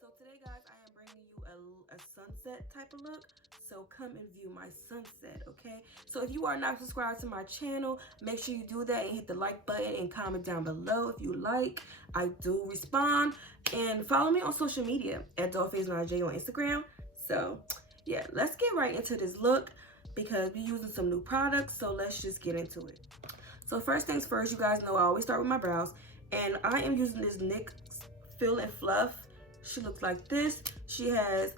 So today, guys, I am bringing you a sunset type of look. So come and view my sunset, okay? So if you are not subscribed to my channel, make sure you do that and hit the like button and comment down below if you like. I do respond. And follow me on social media at DOllFACENAJE on Instagram. So yeah, let's get right into this look because we're using some new products. So let's just get into it. So first things first, you guys know I always start with my brows. And I am using this NYX Fill and Fluff. She looks like this. She has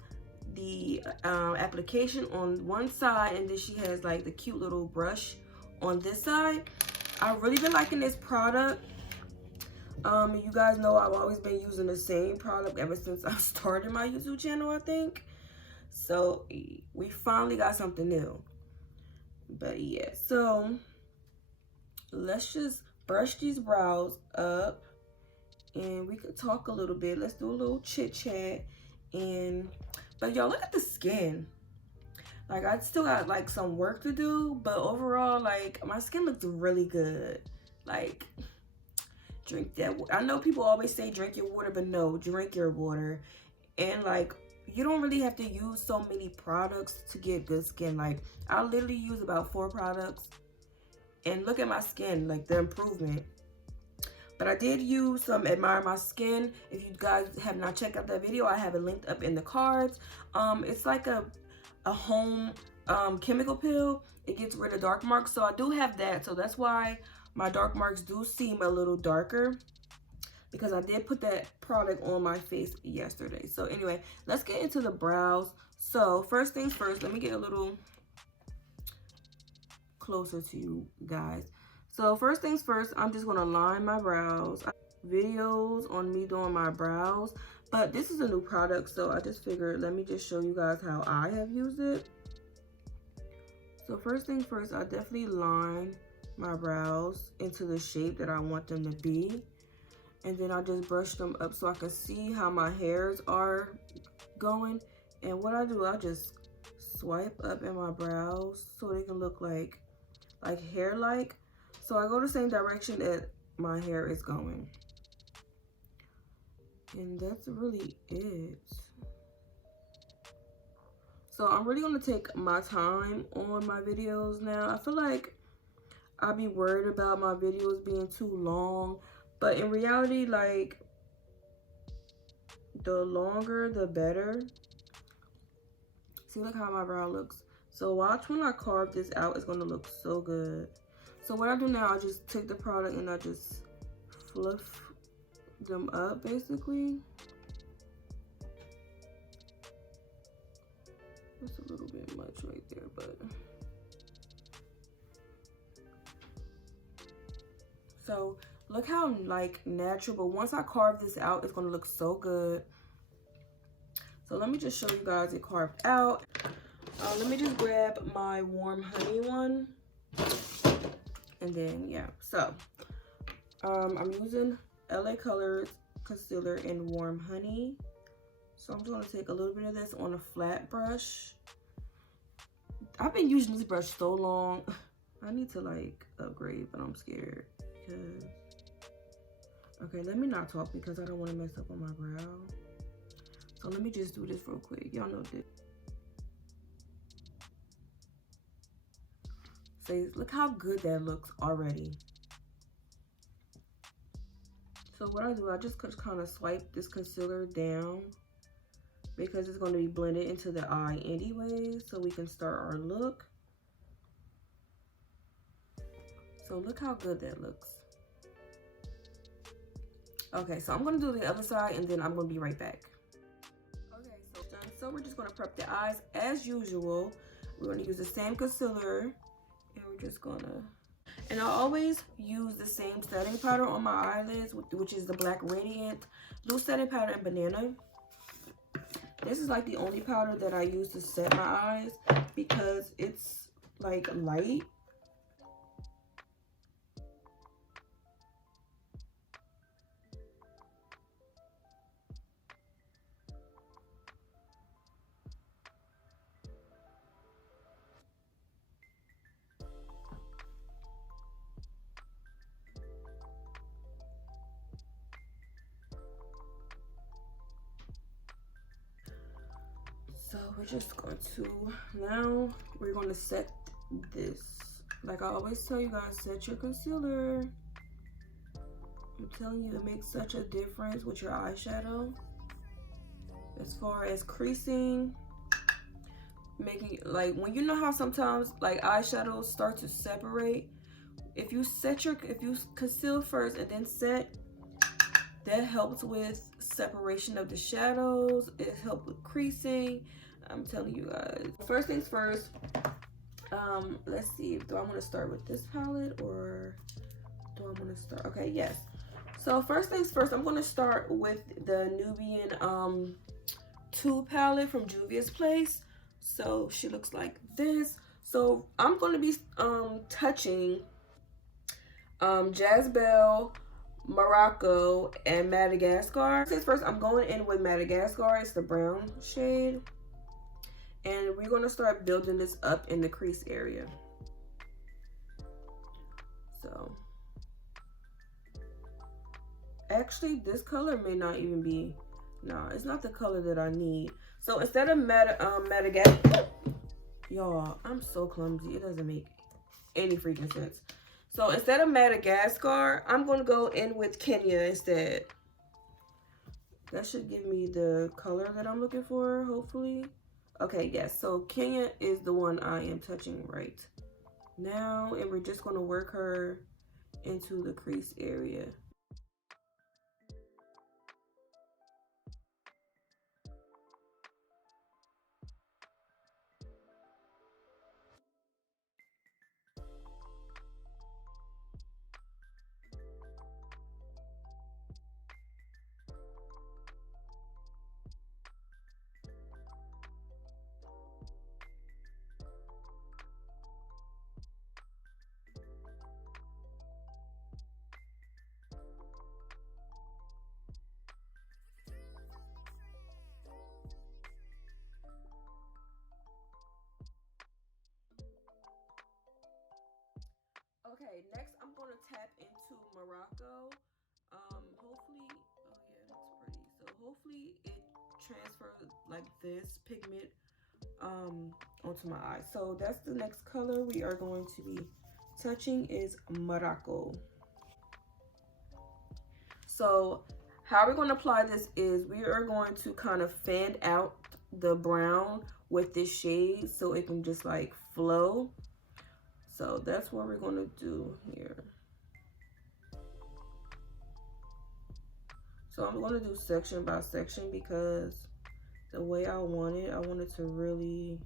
the application on one side, and then she has like the cute little brush on this side. I've really been liking this product. You guys know I've always been using the same product ever since I started my YouTube channel, I think. So we finally got something new. But yeah, so let's just brush these brows up and we could talk a little bit. Let's do a little chit chat. But y'all, look at the skin. Like, I still got like some work to do, but overall, like, my skin looks really good. Like, drink that. I know people always say drink your water, but no, drink your water. And like, you don't really have to use so many products to get good skin. Like, I literally use about 4 products and look at my skin, like the improvement. But I did use some Admire My Skin. If you guys have not checked out that video, I have it linked up in the cards. It's like a home chemical peel. It gets rid of dark marks. So I do have that. So that's why my dark marks do seem a little darker, because I did put that product on my face yesterday. So anyway, let's get into the brows. So first things first, let me get a little closer to you guys. So first things first, I'm just gonna line my brows. I have videos on me doing my brows, but this is a new product, so I just figured let me just show you guys how I have used it. So first things first, I definitely line my brows into the shape that I want them to be, and then I just brush them up so I can see how my hairs are going. And what I do, I just swipe up in my brows so they can look like hair-like. So I go the same direction that my hair is going. And that's really it. So I'm really gonna take my time on my videos now. I feel like I'd be worried about my videos being too long, but in reality, like, the longer the better. See, look how my brow looks. So watch when I carve this out, it's gonna look so good. So what I do now, I just take the product and I just fluff them up, basically. That's a little bit much right there, but. So look how like natural, but once I carve this out, it's gonna look so good. So let me just show you guys it carved out. Let me just grab my warm honey one. And then, yeah, so I'm using LA Colors concealer in warm honey. So I'm just gonna take a little bit of this on a flat brush. I've been using this brush so long. I need to like upgrade, but I'm scared because, okay, let me not talk because I don't want to mess up on my brow. So let me just do this real quick. Y'all know this. So look how good that looks already. So what I do, I just kind of swipe this concealer down because it's going to be blended into the eye anyway, so we can start our look. So look how good that looks. Okay, so I'm going to do the other side and then I'm going to be right back. Okay, so it's done. So we're just going to prep the eyes as usual. We're going to use the same concealer. And we're just gonna, and I always use the same setting powder on my eyelids, which is the Black Radiant Loose Setting Powder in Banana. This is like the only powder that I use to set my eyes because it's like light. we're just going to, now we're going to set this. Like I always tell you guys, set your concealer. I'm telling you, it makes such a difference with your eyeshadow. As far as creasing, making, like when you know how sometimes like eyeshadows start to separate, if you conceal first and then set, that helps with separation of the shadows. It helps with creasing. I'm telling you guys. First things first, let's see, do I want to start with this palette or do I want to start? Okay, yes. So first things first, I'm going to start with the Nubian 2 palette from Juvia's Place. So she looks like this. So I'm going to be touching Jazz Belle, Morocco, and Madagascar. First, I'm going in with Madagascar. It's the brown shade. And we're going to start building this up in the crease area. So, actually, this color may not even be, no, it's not the color that I need. So, instead of Madagascar, y'all, I'm so clumsy. It doesn't make any freaking sense. So instead of Madagascar, I'm going to go in with Kenya instead. That should give me the color that I'm looking for, hopefully. Okay, yes. So Kenya is the one I am touching right now. And we're just going to work her into the crease area. Okay, next I'm going to tap into Morocco. Hopefully, oh yeah, that's pretty. So hopefully it transfers like this pigment onto my eye. So that's the next color we are going to be touching is Morocco. So how we're going to apply this is we are going to kind of fan out the brown with this shade so it can just like flow. So that's what we're going to do here. So I'm going to do section by section because the way I want it to really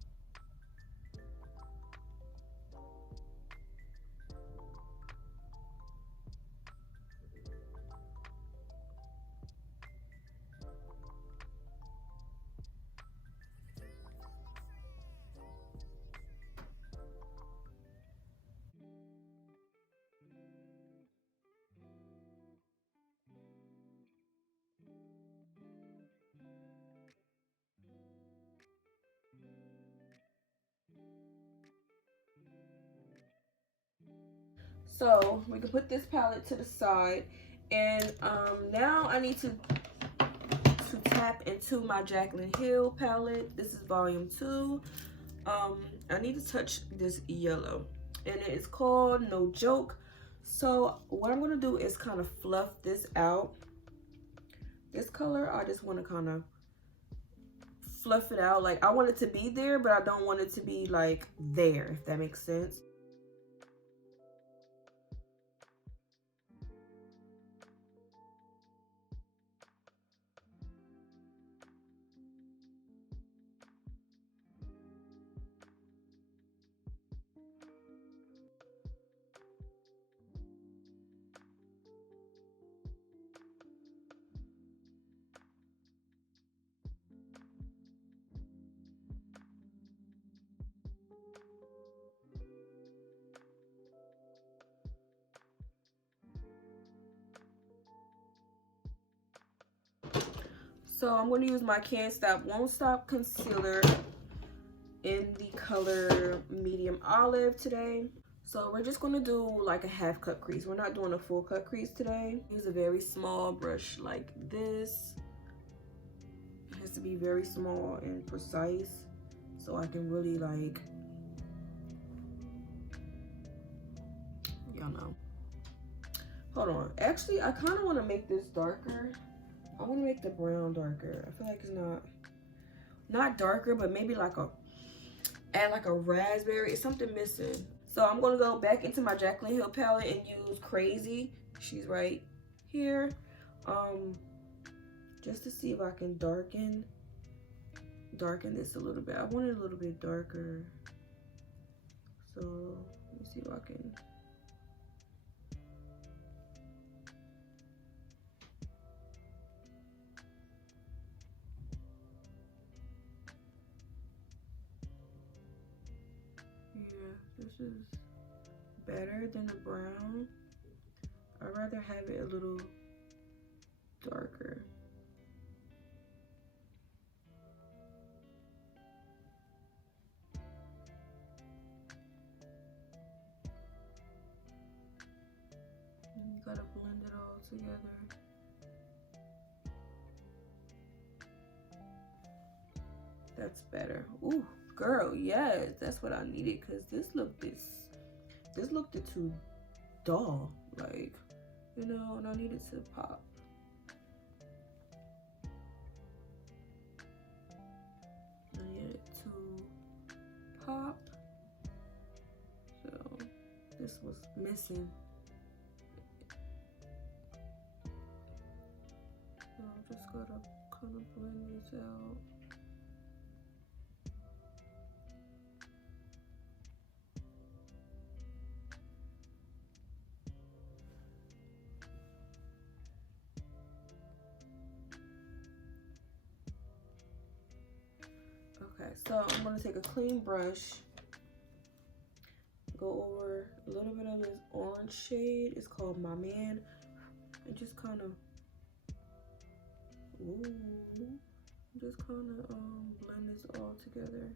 So we can put this palette to the side, and now I need to tap into my Jacklin Hill palette. This is volume 2. I need to touch this yellow, and it's called No Joke. So what I'm gonna do is kind of fluff this out. This color, I just want to kind of fluff it out. Like I want it to be there, but I don't want it to be like there, if that makes sense. So I'm going to use my Can't Stop, Won't Stop concealer in the color medium olive today. So we're just going to do like a half cut crease. We're not doing a full cut crease today. Use a very small brush like this. It has to be very small and precise. so I can really like, y'all know. Hold on. Actually, I kind of want to make this darker. I want to make the brown darker. I feel like it's not darker, but maybe like add like a raspberry. It's something missing. So I'm going to go back into my Jaclyn Hill palette and use Crazy. She's right here. Just to see if I can darken this a little bit. I want it a little bit darker. So let me see if I can. This is better than the brown. I'd rather have it a little darker. And you gotta blend it all together. That's better. Ooh. Girl, yes, that's what I needed, because this looked too dull, like, you know, and I needed to pop. I needed to pop, so this was missing. So I'm just gotta kind of blend this out. Okay, so I'm gonna take a clean brush, go over a little bit of this orange shade. It's called My Man, and just kind of, blend this all together.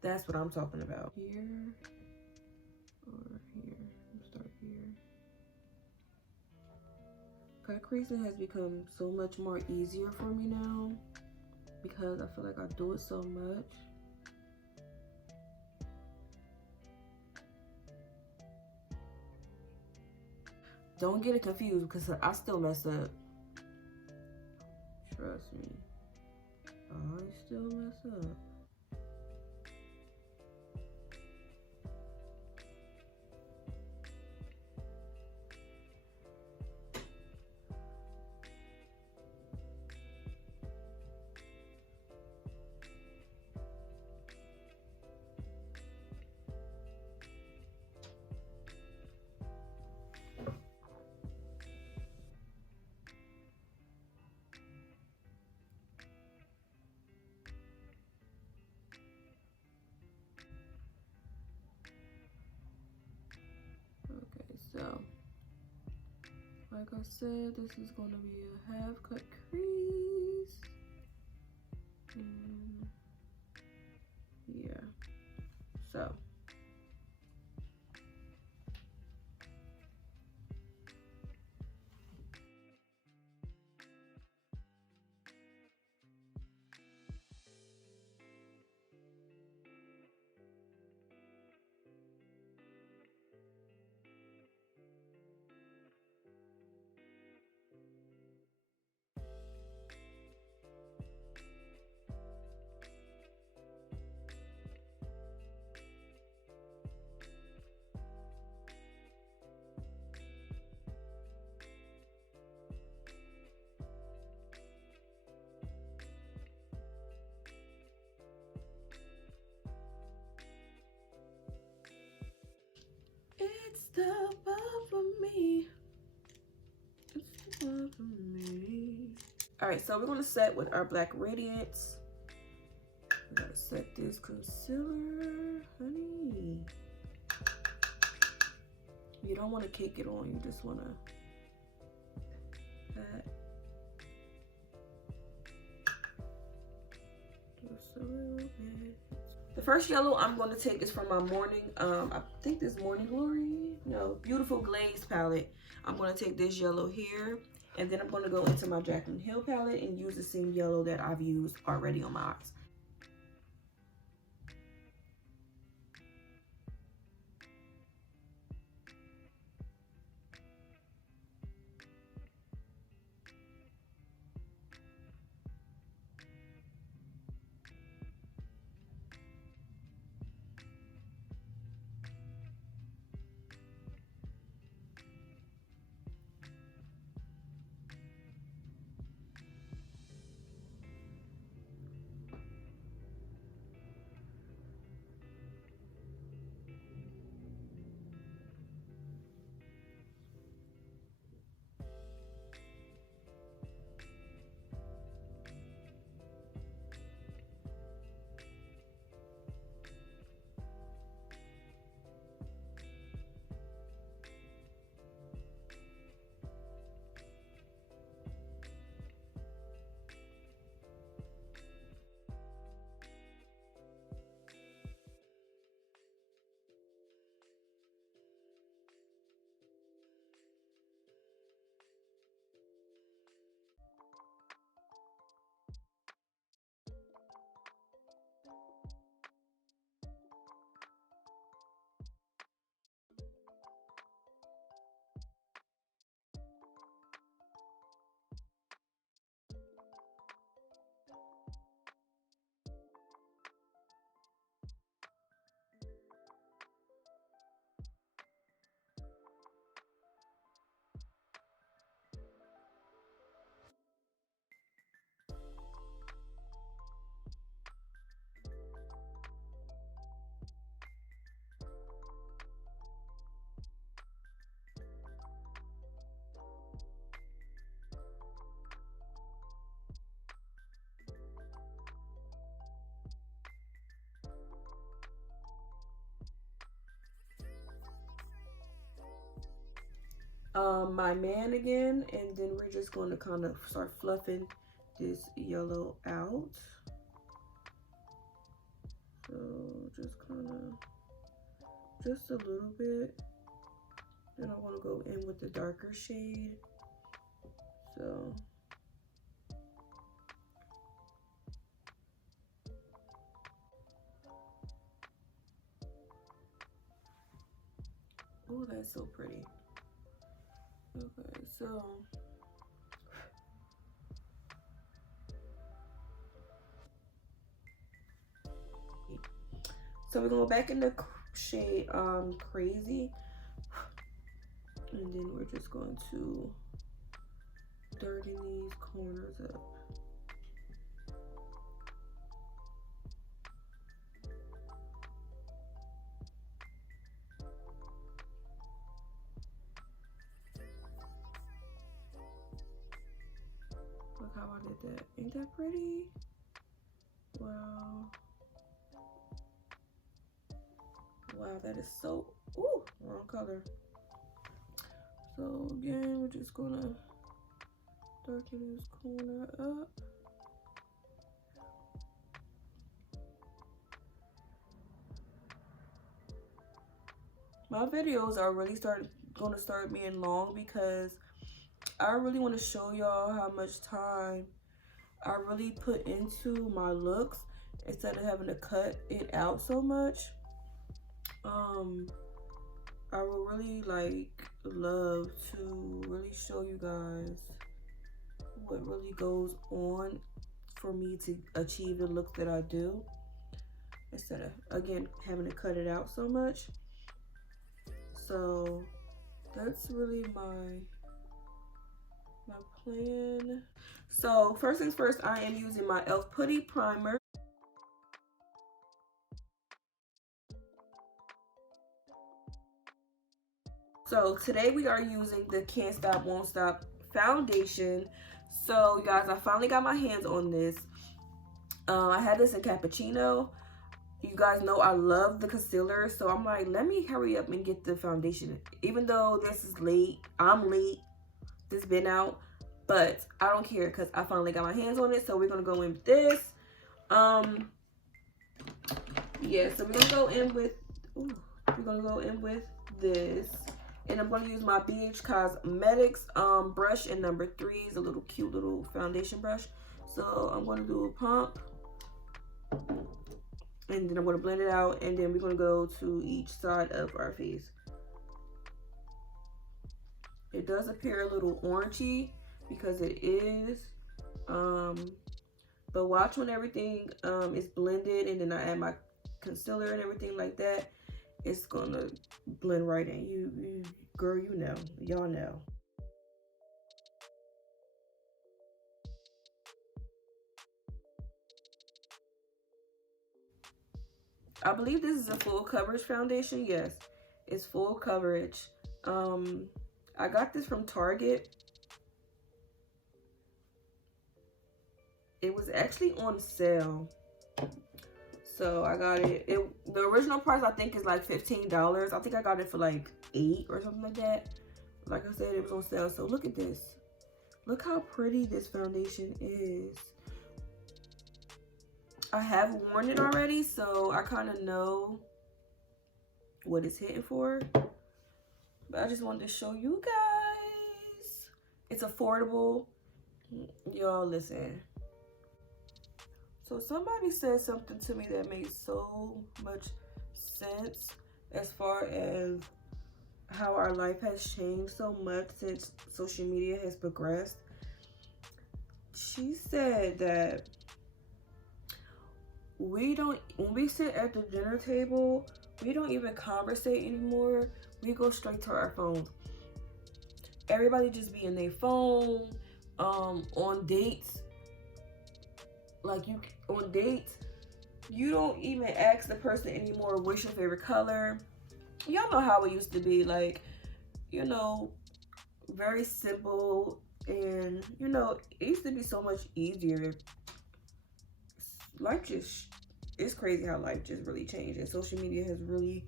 That's what I'm talking about. Here or here. Let's start here. Cut creasing has become so much more easier for me now because I feel like I do it so much. Don't get it confused because I still mess up. Trust me. I still mess up. So, like I said, this is going to be a half cut crease. And yeah, so. It's the above for me. It's the above for me. Alright, so we're going to set with our black radiance. We gotta set this concealer, honey. You don't want to cake it on, you just want to pat just a little bit. The first yellow I'm going to take is from my morning, I think this Morning Glory, no, Beautiful Glaze palette. I'm going to take this yellow here, And then I'm going to go into my Jacklin Hill palette and use the same yellow that I've used already on my eyes. My man again, and then we're just going to kind of start fluffing this yellow out. So just kind of, just a little bit. Then I want to go in with the darker shade. So oh, that's so pretty. Okay, so we're going back in the shade Crazy, and then we're just going to darken these corners up. Look how I did that. Ain't that pretty? Wow. Wow, that is so, ooh, wrong color. So again, we're just gonna darken this corner up. My videos are really gonna start being long because I really want to show y'all how much time I really put into my looks instead of having to cut it out so much. I would really love to really show you guys what really goes on for me to achieve the look that I do, instead of, again, having to cut it out so much. So that's really my plan. So first things first, I am using my e.l.f. Putty primer. So today we are using the Can't Stop, Won't Stop foundation. So you guys, I finally got my hands on this. I had this in Cappuccino. You guys know I love the concealer, so I'm like, let me hurry up and get the foundation. Even though this is late, I'm late, this been out, but I don't care because I finally got my hands on it. So we're gonna go in with this. Yeah, so we're gonna go in with this. And I'm going to use my BH Cosmetics brush in number 3. It's a little cute little foundation brush. So I'm going to do a pump. And then I'm going to blend it out. And then we're going to go to each side of our face. It does appear a little orangey because it is. But watch when everything is blended and then I add my concealer and everything like that. It's gonna blend right in. You girl, you know. Y'all know. I believe this is a full coverage foundation. Yes, it's full coverage. I got this from Target. It was actually on sale. So I got it. The original price I think is like $15. I think I got it for like $8 or something like that. Like I said, it was on sale. So look at this. Look how pretty this foundation is. I have worn it already, so I kind of know what it's hitting for. But I just wanted to show you guys. It's affordable. Y'all listen. So somebody said something to me that made so much sense as far as how our life has changed so much since social media has progressed. She said that when we sit at the dinner table, we don't even conversate anymore. We go straight to our phones. Everybody just be in their phone, on dates. Like on dates, you don't even ask the person anymore, what's your favorite color? Y'all know how it used to be, like, you know, very simple. And, you know, it used to be so much easier. Life just, it's crazy how life just really changed. And social media has really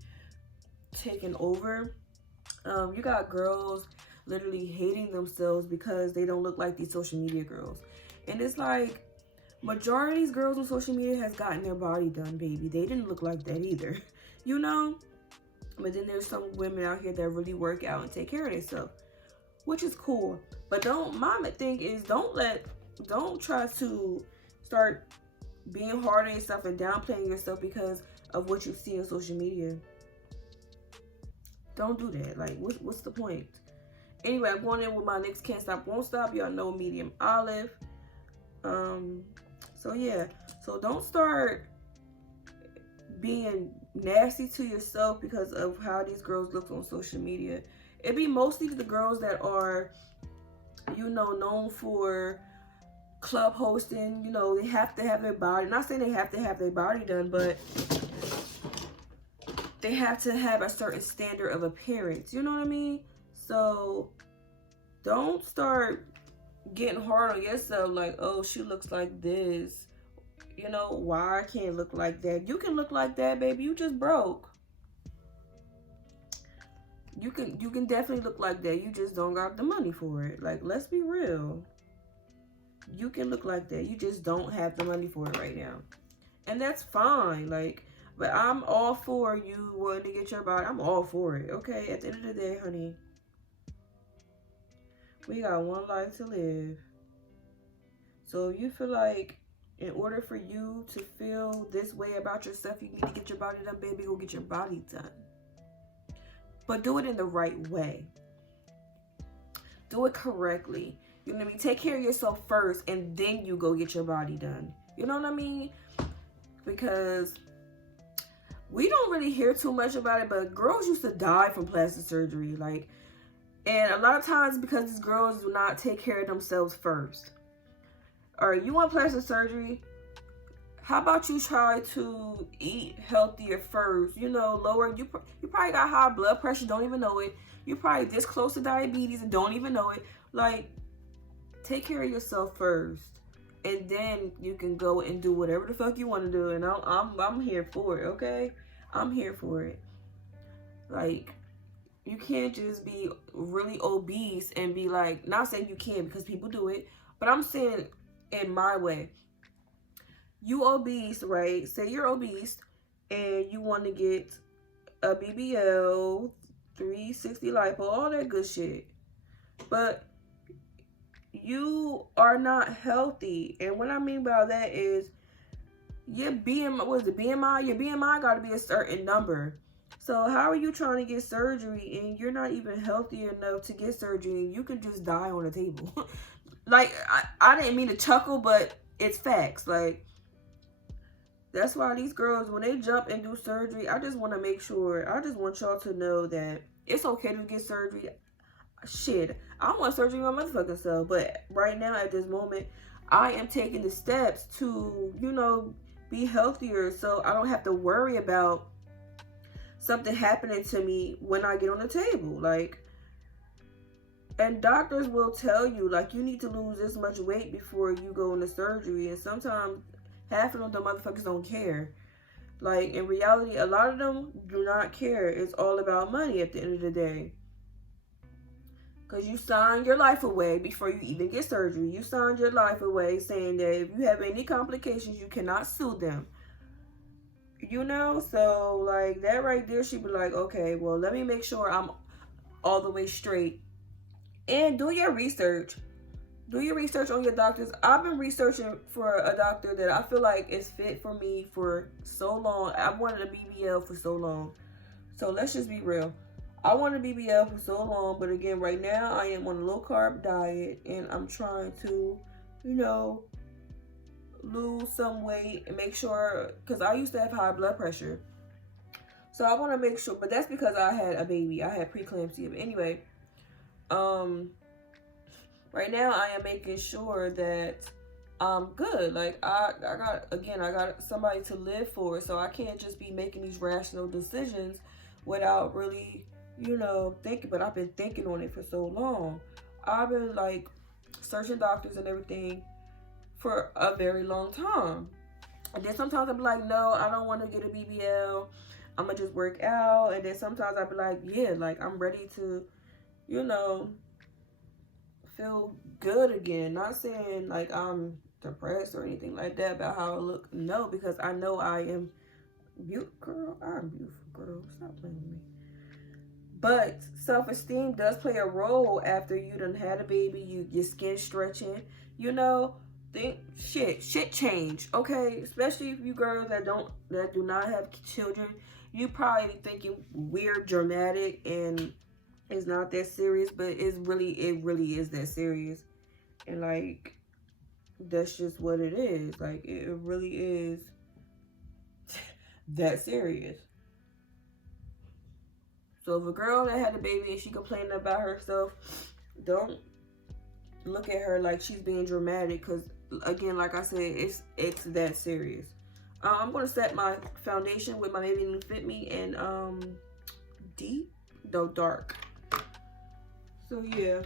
taken over. You got girls literally hating themselves because they don't look like these social media girls. And it's like, majority of these girls on social media has gotten their body done, baby. They didn't look like that either, you know? But then there's some women out here that really work out and take care of themselves, which is cool. But my thing is, don't try to start being hard on yourself and downplaying yourself because of what you see on social media. Don't do that. Like, what's the point? Anyway, I'm going in with my NYX Can't Stop, Won't Stop. Y'all know medium olive. So yeah, so don't start being nasty to yourself because of how these girls look on social media. It be mostly the girls that are, you know, known for club hosting. You know, they have to have their body, not saying they have to have their body done, but they have to have a certain standard of appearance, you know what I mean? So don't start getting hard on yourself like, oh, she looks like this, you know, why I can't look like that? You can look like that, baby. You just broke. You can definitely look like that. You just don't got the money for it. Like, let's be real. You can look like that. You just don't have the money for it right now. And that's fine. Like, but I'm all for you wanting to get your body. I'm all for it, okay? At the end of the day, honey, we got one life to live. So if you feel like in order for you to feel this way about yourself, you need to get your body done, baby, go get your body done. But do it in the right way. Do it correctly. You know what I mean? Take care of yourself first and then you go get your body done. You know what I mean? Because we don't really hear too much about it, but girls used to die from plastic surgery. Like, and a lot of times because these girls do not take care of themselves first. All right, you want plastic surgery? How about you try to eat healthier first? You know, lower, you probably got high blood pressure, don't even know it. You're probably this close to diabetes and don't even know it. Like, take care of yourself first. And then you can go and do whatever the fuck you want to do. And I'm here for it, okay? I'm here for it. Like, you can't just be really obese and be like, not saying you can because people do it, but I'm saying in my way. You obese, right? Say you're obese and you want to get a BBL, 360 lipo, all that good shit. But you are not healthy. And what I mean by that is your BMI, what is it, BMI? Your BMI got to be a certain number. So how are you trying to get surgery and you're not even healthy enough to get surgery and you can just die on the table? Like, I didn't mean to chuckle, but it's facts. Like, that's why these girls, when they jump and do surgery, I just want to make sure, I just want y'all to know that it's okay to get surgery. Shit, I want surgery on my motherfucking self, but right now at this moment, I am taking the steps to, you know, be healthier so I don't have to worry about something happening to me when I get on the table. Like, and doctors will tell you, like, you need to lose this much weight before you go into surgery, and sometimes half of them motherfuckers don't care. Like, in reality, a lot of them do not care. It's all about money at the end of the day. Because you signed your life away before you even get surgery. You signed your life away saying that if you have any complications, you cannot sue them. You know? So, like, that right there, she'd be like, okay, well, let me make sure I'm all the way straight. And do your research. Do your research on your doctors. I've been researching for a doctor that I feel like is fit for me for so long. I've wanted a BBL for so long. So let's just be real. I wanted a BBL for so long, but again, right now I am on a low carb diet and I'm trying to, you know, lose some weight and make sure, because I used to have high blood pressure. So I want to make sure, but that's because I had a baby. I had preeclampsia. But anyway, right now I am making sure that I'm good. Like, I got somebody to live for, so I can't just be making these rational decisions without really, you know, thinking. But I've been thinking on it for so long. I've been like searching doctors and everything for a very long time. And then sometimes I'll be like, no, I don't want to get a BBL. I'm gonna just work out. And then sometimes I'll be like, yeah, like I'm ready to, you know, feel good again. Not saying like I'm depressed or anything like that about how I look. No, because I know I am beautiful. Girl, I'm beautiful, girl. Stop playing with me. But self-esteem does play a role after you done had a baby, your skin stretching, you know. Shit change, okay? Especially if you girls that do not have children, you probably thinking weird, dramatic, and it's not that serious, but it really is that serious. And like, that's just what it is. Like, it really is that serious. So if a girl that had a baby and she complaining about herself, don't look at her like she's being dramatic, because again, like I said, it's that serious. I'm gonna set my foundation with my Maybelline Fit Me in deep, though dark. So yeah.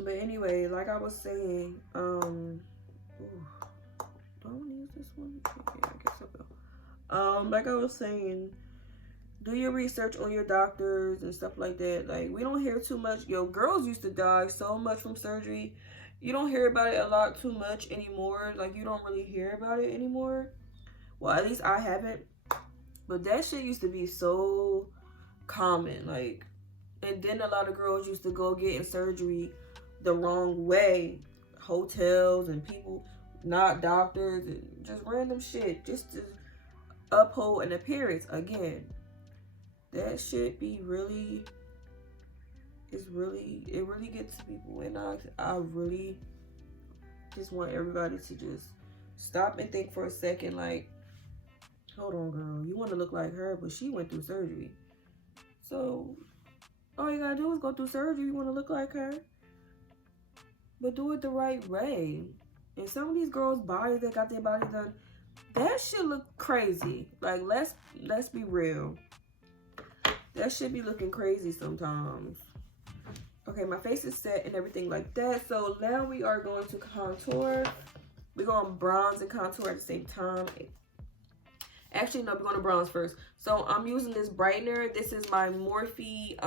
But anyway, like I was saying, ooh, do I want to use this one? Okay, I guess I will. Like I was saying, do your research on your doctors and stuff like that. Like, we don't hear too much. Yo, girls used to die so much from surgery. You don't hear about it a lot too much anymore. Like, you don't really hear about it anymore. Well, at least I haven't. But that shit used to be so common. Like, and then a lot of girls used to go getting surgery the wrong way. Hotels and people, not doctors, and just random shit. Just to uphold an appearance. Again, that shit be really, it really gets to people. And I really just want everybody to just stop and think for a second, like, hold on, girl, you want to look like her, but she went through surgery. So all you gotta do is go through surgery. You want to look like her, but do it the right way. And some of these girls' bodies that got their body done, that shit look crazy. Like, let's be real. That shit be looking crazy sometimes. Okay, my face is set and everything like that. So now we are going to contour. We're going to bronze and contour at the same time. Actually, no, we're going to bronze first. So I'm using this brightener. This is my Morphe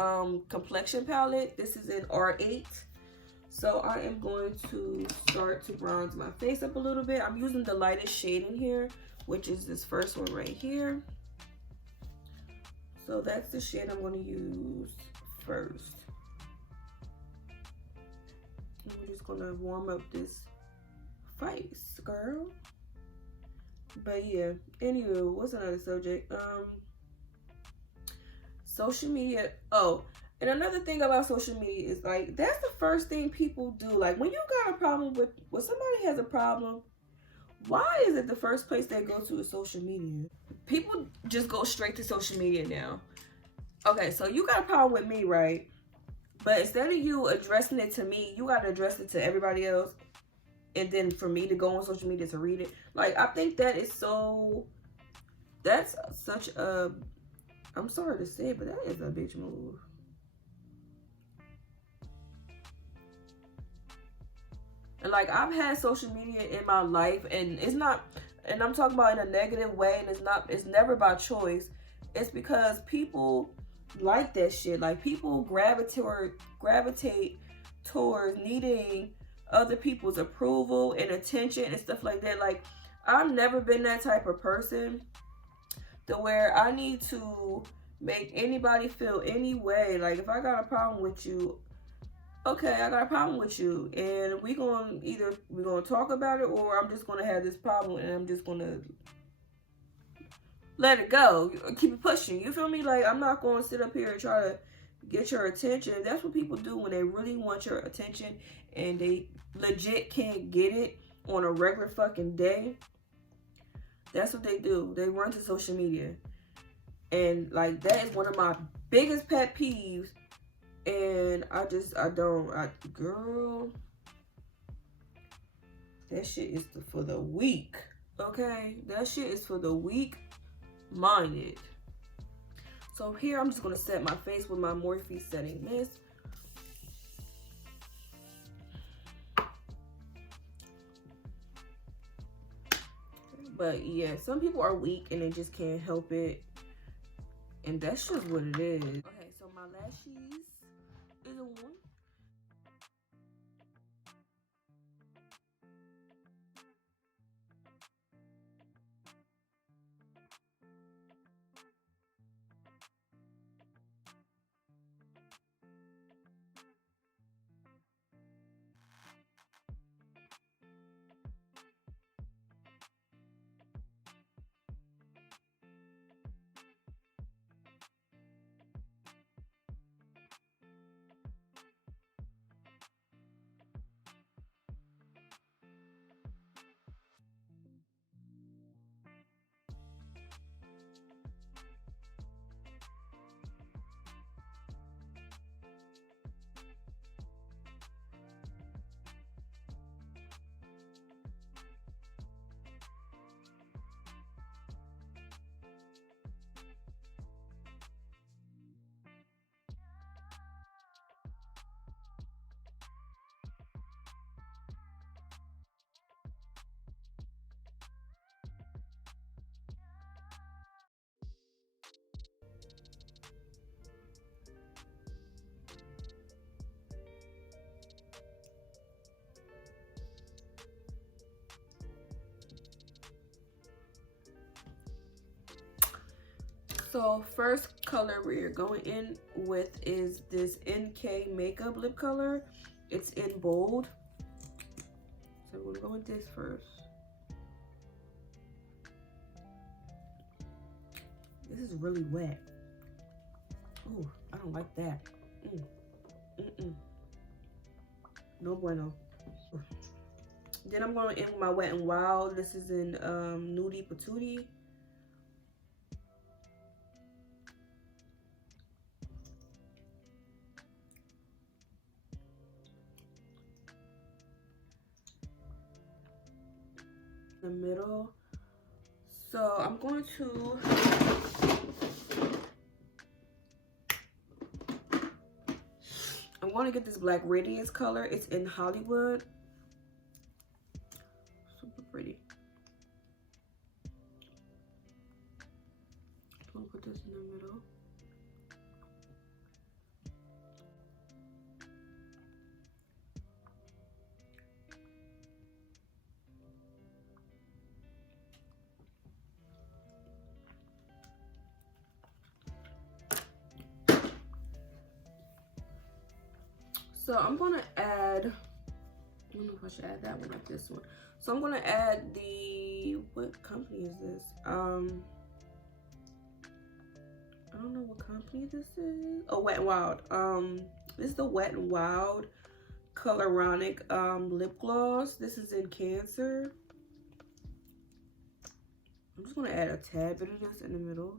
complexion palette. This is in R8. So I am going to start to bronze my face up a little bit. I'm using the lightest shade in here, which is this first one right here. So that's the shade I'm going to use first. And we're just going to warm up this face, girl. But yeah, anywho, what's another subject? Social media. Oh, and another thing about social media is like, that's the first thing people do. Like when you got a problem with, when somebody has a problem, why is it the first place they go to is social media? People just go straight to social media now. Okay, so you got a problem with me, right? But instead of you addressing it to me, you got to address it to everybody else. And then for me to go on social media to read it. Like, I think that is so, that's such a, I'm sorry to say it, but that is a bitch move. And like, I've had social media in my life, and it's not, and I'm talking about in a negative way, and it's never by choice. It's because people like that shit. Like, people gravitate towards needing other people's approval and attention and stuff like that. Like, I've never been that type of person to where I need to make anybody feel any way. Like, if I got a problem with you, okay, I got a problem with you, and we're gonna talk about it, or I'm just gonna have this problem and I'm just gonna let it go, keep it pushing. You feel me? Like, I'm not gonna sit up here and try to get your attention. That's what people do when they really want your attention and they legit can't get it on a regular fucking day. That's what they do. They run to social media. And like, that is one of my biggest pet peeves. And girl, that shit is for the weak. Okay? That shit is for the weak minded. So here I'm just gonna set my face with my Morphe setting mist. But yeah, some people are weak and they just can't help it. And that's just what it is. Okay, so my lashes is on. So first color we're going in with is this NK makeup lip color. It's in bold. So we're going with this first. This is really wet. Oh, I don't like that. No bueno. Then I'm going in with my Wet n Wild. This is in Nudie Patootie. The middle. So I'm going to get this black Radiance color. It's in Hollywood. Super pretty. I'm gonna put this in the middle. So I'm gonna add, I don't know if I should add that one or this one. So I'm gonna add the, what company is this? I don't know what company this is. Oh, Wet n Wild. This is the Wet n Wild Coloronic lip gloss. This is in Cancer. I'm just gonna add a tad bit of this in the middle.